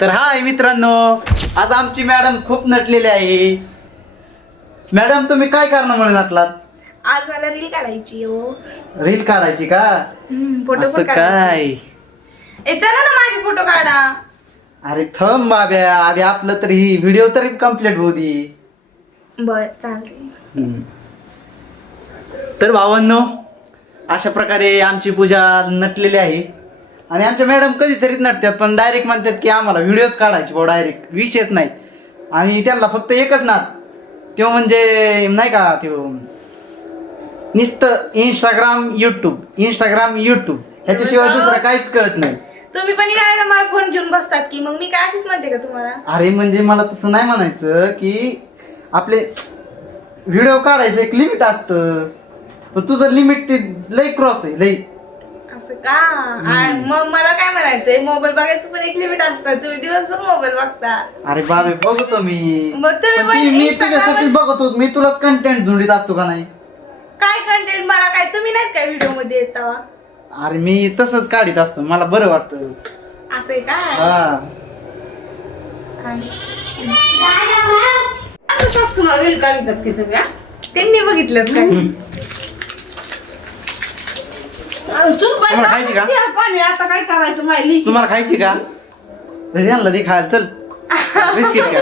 तर हाय मित्रांनो आज आमची मॅडम खूप नटलेली आहे. मॅडम तुम्ही काय करणार म्हणून नटलात? आज मला रील काढायची हो. रील काढायची का? फोटो असं पण काय? ए चला ना माझे फोटो काढा. अरे थंब बाब्या आधी आपलं तरी ही व्हिडिओ तरी कंप्लीट होऊ दे. बर चालते तर भावांनो अशा प्रकारे आमची पूजा नटलेली आहे. आणि आमच्या मॅडम कधीतरीच नटतात पण डायरेक्ट म्हणतात की आम्हाला व्हिडिओज काढायचे भाऊ डायरेक्ट विषयच नाही. आणि त्यांना फक्त एकच नात तो म्हणजे नाही का तो नुसतं इंस्टाग्राम युट्यूब इंस्टाग्राम युट्यूब ह्याच्याशिवाय दुसरं काहीच कळत नाही. तुम्ही पण राहायला मला फोन घेऊन बसतात की मग मी काय अशीच म्हणते का तुम्हाला? अरे म्हणजे मला तसं नाही म्हणायचं की आपले व्हिडिओ काढायचं एक लिमिट असतं. पण तुझं लिमिट ते लई क्रॉस आहे लई. असं का? आ, मग मला काय म्हणायचंय? मोबाईल बघायचं पण एक लिमिट असतं. तुम्ही दिवसभर मोबाईल बघता. अरे बाबे बघतो मी. मग तुम्ही पण पण ती- मी Instagram तुझ्यासाठीच बघतो. मी तुलाच कंटेंट धुंडीत असतो का नाही? काय कंटेंट मला काय? तुम्ही नाहीत काय व्हिडिओमध्ये येत तेव्हा? अरे मी तसंच काढीत असतो. मला बरं वाटतं. असं आहे हा. आणि? तुला रील काढतात की तुम्ही हा? त्यांनी बघितलं काय? तुम्हाला खायची का? हा पाणी आता काय करायचं माहिती तुम्हाला खायची का? तर यांना दे खायला चल. बिस्किट का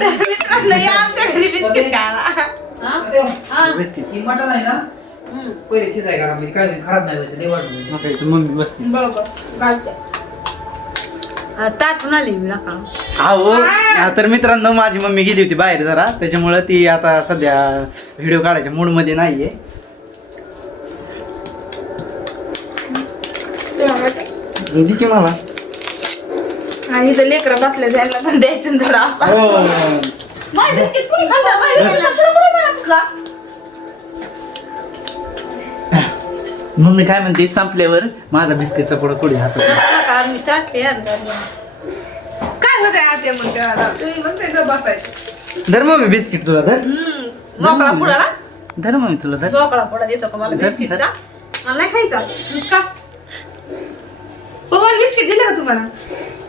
तर मित्रांनो या आमच्या घरी बिस्किट खायला. बिस्किट. ही मटण आहे ना पहिले शिजाय करा म्हणजे काय खराब नाही व्हायचं देवाड मग काय, मम्मी बसते. टाटून आली मी नका. अहो हा, तर मित्रांनो माझी मम्मी गेली होती बाहेर जरा त्याच्यामुळं ती आता सध्या व्हिडिओ काढायच्या मूडमध्ये नाहीये तुला माहिती? दे की मला आणि इथं लेकरं बसले त्यांना पण द्यायचं थोडा असा. हो. माय बिस्किट कुणी खाल्लं? माय बिस्किट पुढे पुढे का मम्मी काय म्हणते? संपल्यावर माझा बिस्किटचा पुढं पुढे हातात नका मी यार काय होत आते मग त्याला तुम्ही मग त्याचं बसायचं. धर मम्मी बिस्किट तुला धर. मोकळा पुढाला धर मम्मी. तुला धर. मोकळा पुढा देतो का मला बिस्किटचा? मला नाही खायचा. नुसका पवन बिस्किट दिलं का तुम्हाला